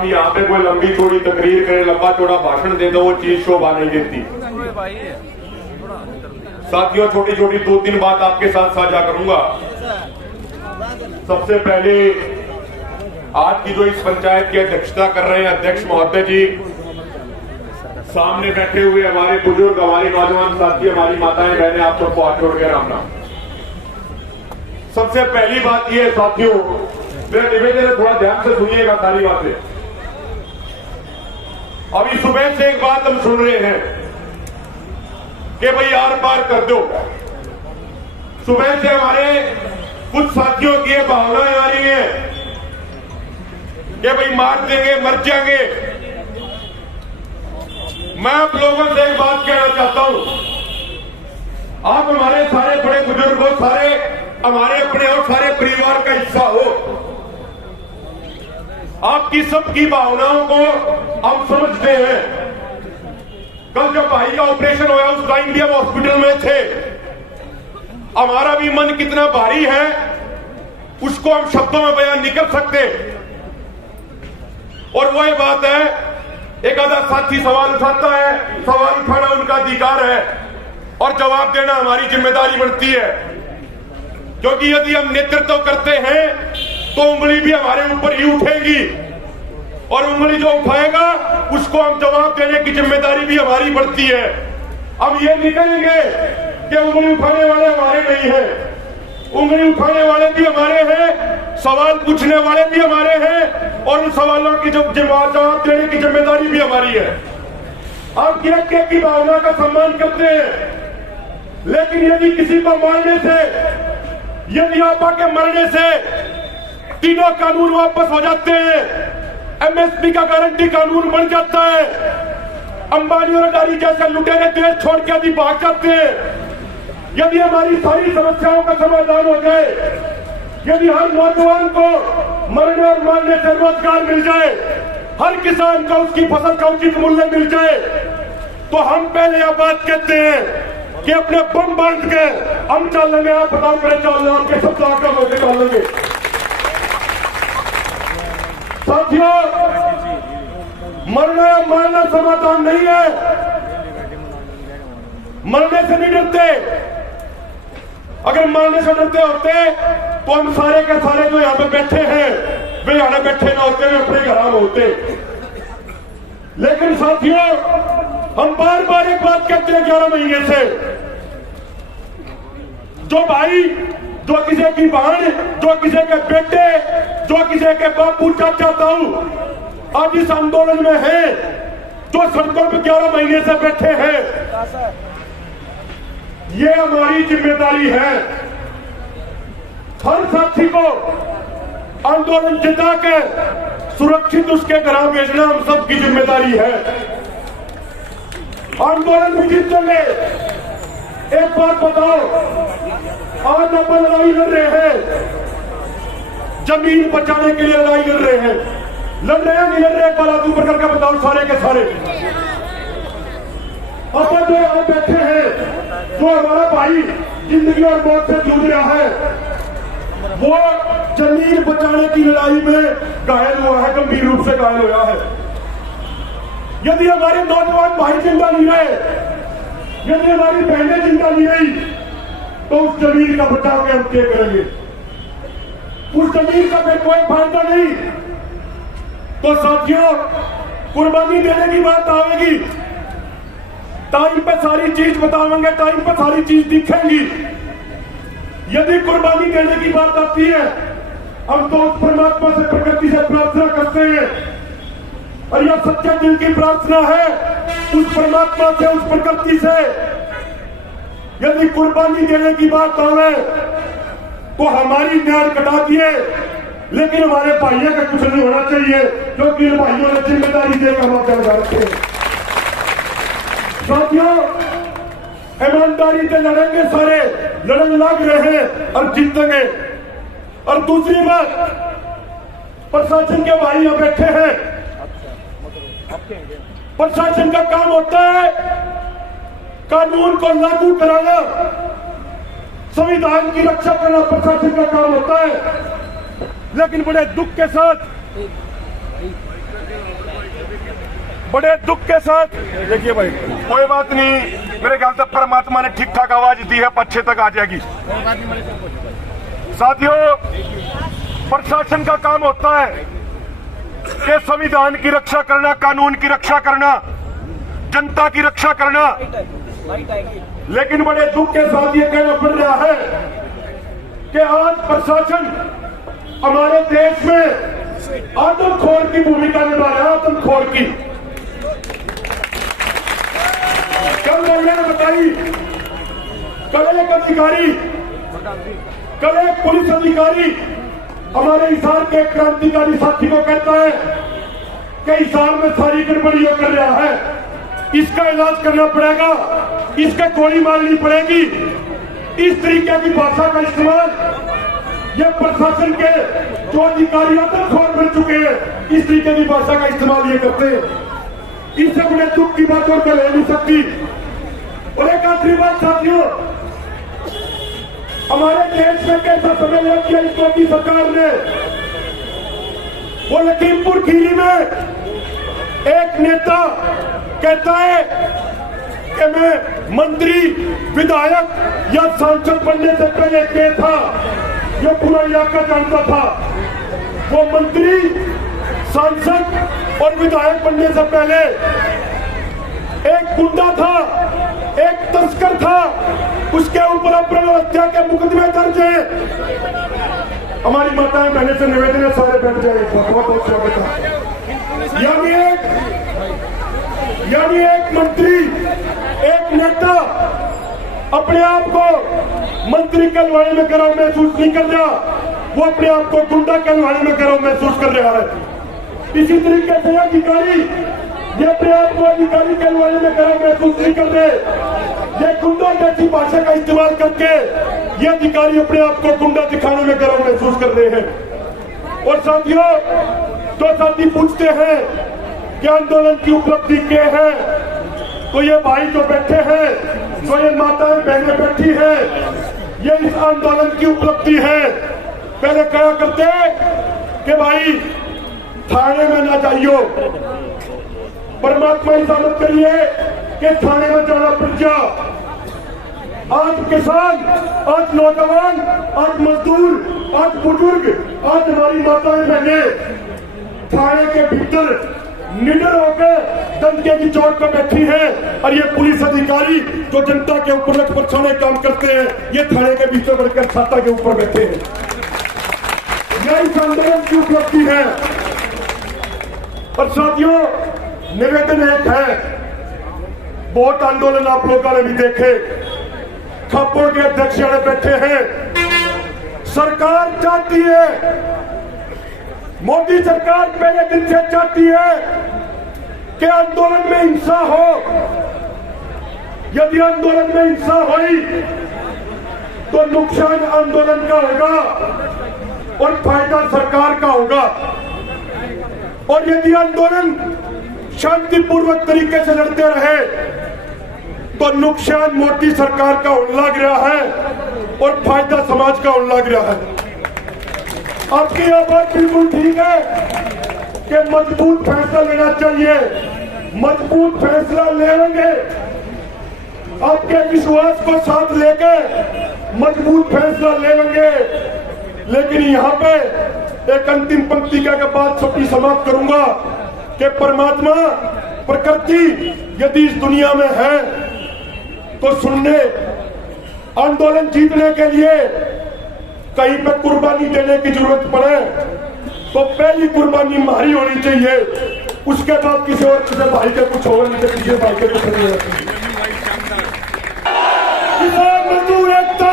हम यहाँ पे कोई लंबी चौड़ी तकरीर करें, लंबा चौड़ा भाषण दे दो, वो चीज शोभा नहीं देती। साथियों, छोटी छोटी 2-3 बात आपके साथ साझा करूंगा। सबसे पहले आज की जो इस पंचायत की अध्यक्षता कर रहे हैं अध्यक्ष महोदय जी, सामने बैठे हुए हमारे बुजुर्ग, हमारे नौजवान साथी, हमारी माताएं बहनें, आप सबको हाथ जोड़ के राम राम। सबसे पहली बात यह साथियों, मेरा निवेदन है थोड़ा ध्यान से सुनिएगा सारी बातें। अभी सुबह से एक बात हम सुन रहे हैं कि भाई आर पार कर दो। सुबह से हमारे कुछ साथियों की ये भावनाएं आ रही हैं कि भाई मार देंगे, मर जाएंगे। मैं आप लोगों से एक बात कहना चाहता हूं, आप हमारे सारे बड़े बुजुर्ग हो, सारे हमारे अपने और सारे परिवार का हिस्सा हो। आपकी सबकी भावनाओं को हम समझते हैं। कल जब भाई का ऑपरेशन हुआ उस टाइम भी हम हॉस्पिटल में थे। हमारा भी मन कितना भारी है उसको हम शब्दों में बयान नहीं कर सकते। और वही बात है, एक आधा साथी सवाल उठाता है, सवाल उठाना उनका अधिकार है और जवाब देना हमारी जिम्मेदारी बनती है। क्योंकि यदि हम नेतृत्व करते हैं तो उंगली भी हमारे ऊपर ही उठेगी और उंगली जो उठाएगा उसको हम जवाब देने की जिम्मेदारी भी हमारी बढ़ती है। हम ये नहीं कहेंगे कि उंगली उठाने वाले हमारे नहीं हैं। उंगली उठाने वाले भी हमारे हैं, सवाल पूछने वाले भी हमारे हैं और उन सवालों की जवाब देने की जिम्मेदारी भी हमारी है। हम एक की भावना का सम्मान करते हैं, लेकिन यदि किसी को मारने से, यदि आपा के मरने से तीनों कानून वापस हो जाते हैं, एमएसपी का गारंटी कानून बन जाता है, अंबानी और अडानी जैसे लुटेरे देश छोड़ के यदि भाग जाते हैं, यदि हमारी सारी समस्याओं का समाधान हो जाए, यदि हर नौजवान को मरने और मारने से रोजगार मिल जाए, हर किसान को उसकी फसल का उचित मूल्य मिल जाए, तो हम पहले यह बात कहते हैं कि अपने बम बांध के हम चल लेंगे। आप बताओ मेरे चल लें, आपके सब कम होकर चल लेंगे। साथियों, मरना या मारना समाधान नहीं है। मरने से नहीं डरते। अगर मरने से डरते होते तो हम सारे के सारे जो यहाँ पे बैठे हैं वे यहाँ बैठे ना होते, वे अपने घर में होते। लेकिन साथियों, हम बार बार एक बात कहते हैं 11 महीने से, जो भाई, जो किसी की बहन, जो किसी के बेटे, जो किसी के बापू, चाचा, ताऊ आज इस आंदोलन में है, जो सड़कों पर 11 महीने से बैठे हैं, ये हमारी जिम्मेदारी है। हर साथी को आंदोलन जिता के सुरक्षित उसके घर भेजना हम सबकी जिम्मेदारी है। आंदोलन भी जीतेंगे। एक बात बताओ, आज अपन लड़ाई लड़ रहे हैं, जमीन बचाने के लिए लड़ाई लड़ रहे हैं, लड़ रहे हैं नहीं लड़ रहे? एक बार हाथ ऊपर करके बताओ सारे के सारे। अपन जो यहाँ बैठे हैं, जो हमारा भाई जिंदगी और मौत से जूझ रहा है, वो जमीन बचाने की लड़ाई में घायल हुआ है, गंभीर रूप से घायल हुआ है। यदि हमारे नौजवान भाई जिंदा नहीं रहे, यदि हमारी बहनें जिंदा नहीं रही, तो उस जमीन का बचाव के हम क्या करेंगे? उस जमीन का फिर कोई फायदा नहीं। तो साथियों, कुर्बानी देने की बात आएगी, टाइम पे सारी चीज बताएंगे, टाइम पे सारी चीज दिखेंगी। यदि कुर्बानी देने की बात आती है, हम तो उस परमात्मा से, प्रकृति से प्रार्थना करते हैं, और यह सच्चे दिल की प्रार्थना है उस परमात्मा से, उस प्रकृति से। यदि कुर्बानी देने की बात आवे तो हमारी न्याय कटा दिए, लेकिन हमारे भाइयों का कुछ नहीं होना चाहिए, क्योंकि इन भाइयों ने जिम्मेदारी देकर हम आपके लगा रखे हैं। साथियों, ईमानदारी से लड़ेंगे, सारे लड़न लग रहे हैं और जीतेंगे। और दूसरी बात, प्रशासन के भाई यहां बैठे हैं, प्रशासन का काम होता है कानून को लागू कराना, संविधान की रक्षा करना प्रशासन का काम होता है। लेकिन बड़े दुख के साथ बड़े दुख के साथ देखिए भाई, कोई बात नहीं, मेरे ख्याल से परमात्मा ने ठीक ठाक आवाज दी है, पच्छे तक आ जाएगी। साथियों, प्रशासन का काम होता है कि संविधान की रक्षा करना, कानून की रक्षा करना, जनता की रक्षा करना, लेकिन बड़े दुख के साथ ये कहना पड़ रहा है कि आज प्रशासन हमारे देश में आदमखोर की भूमिका निभा रहा है, आदमखोर की। कल मैंने बताई, कल एक अधिकारी, कल एक पुलिस अधिकारी हमारे हिसार के क्रांतिकारी साथी को कहता है कि हिसार में सारी गड़बड़ियों कर रहा है, इसका इलाज करना पड़ेगा, इसका गोली मारनी पड़ेगी। इस तरीके की भाषा का इस्तेमाल ये प्रशासन के जो अधिकारी आदमखोर बन चुके हैं, इस तरीके की भाषा का इस्तेमाल ये करते हैं। इससे बड़े दुख की बात और कह नहीं सकती। और एक आखिरी बात साथियों, हमारे देश में कैसा समय लग किया इस मोदी सरकार ने, वो लखीमपुर खीरी में एक नेता कहता है कि मैं मंत्री, विधायक या सांसद बनने से पहले क्या था, ये पूरा इलाका जानता था। वो मंत्री, सांसद और विधायक बनने से पहले एक गुंडा था, एक तस्कर था, उसके ऊपर अपराध हत्या के मुकदमे दर्ज है। हमारी माताएं बहने से निवेदन है, सारे बैठ जाए, बहुत बहुत स्वागत है। यानी एक मंत्री, एक नेता अपने आप को मंत्री कहलवाने में गर्व महसूस नहीं कर रहा, वो अपने आप को गुंडा कहलवाने में गर्व महसूस कर रहा है। इसी तरीके से अधिकारी ये अपने आप को अधिकारी कहलवाने में गर्व महसूस नहीं कर रहे, ये गुंडा जैसी भाषा का इस्तेमाल करके ये अधिकारी अपने आप को गुंडा दिखाने में गर्व महसूस कर रहे हैं। और साथियों, तो साथी पूछते हैं कि आंदोलन की उपलब्धि क्या है, तो ये भाई जो बैठे हैं, तो ये माताएं बहनें बैठी हैं, ये इस आंदोलन की उपलब्धि है। पहले कहा करते कि भाई थाने में ना जाइयो, परमात्मा इजाजत करिए कि थाने में जाना पड़ जा। आज किसान, आज नौजवान, आज मजदूर, आज बुजुर्ग, आज हमारी माताएं बहनें थाने के भीतर निडर होकर डंके की चोट पर बैठी है, और ये पुलिस अधिकारी जो जनता के ऊपर रक्षाने काम करते हैं, ये थाने के भीतर बढ़कर छाता के ऊपर बैठे हैं। यही आंदोलन की उपलब्धि है। और साथियों, निवेदन एक है, बहुत आंदोलन आप लोगों ने भी देखे, खापों के अध्यक्ष बैठे हैं। सरकार चाहती है, मोदी सरकार पहले दिन से चाहती है कि आंदोलन में हिंसा हो। यदि आंदोलन में हिंसा हुई तो नुकसान आंदोलन का होगा और फायदा सरकार का होगा। और यदि आंदोलन शांतिपूर्वक तरीके से लड़ते रहे तो नुकसान मोदी सरकार का होने लग रहा है और फायदा समाज का होने लग रहा है। आपकी यह बात बिल्कुल ठीक है कि मजबूत फैसला लेना चाहिए, मजबूत फैसला लेंगे, आपके विश्वास को साथ लेकर मजबूत फैसला लेंगे। लेकिन यहाँ पे एक अंतिम पंक्ति का बात सबकी समाप्त करूंगा कि परमात्मा, प्रकृति यदि इस दुनिया में है तो सुनने, आंदोलन जीतने के लिए कहीं पे कुर्बानी देने की जरूरत पड़े तो पहली कुर्बानी हमारी होनी चाहिए, उसके बाद किसी और किसी भाई के कुछ होगा नहीं तो किसी भाई के कुछ नहीं होगा। किसान मजदूर एकता।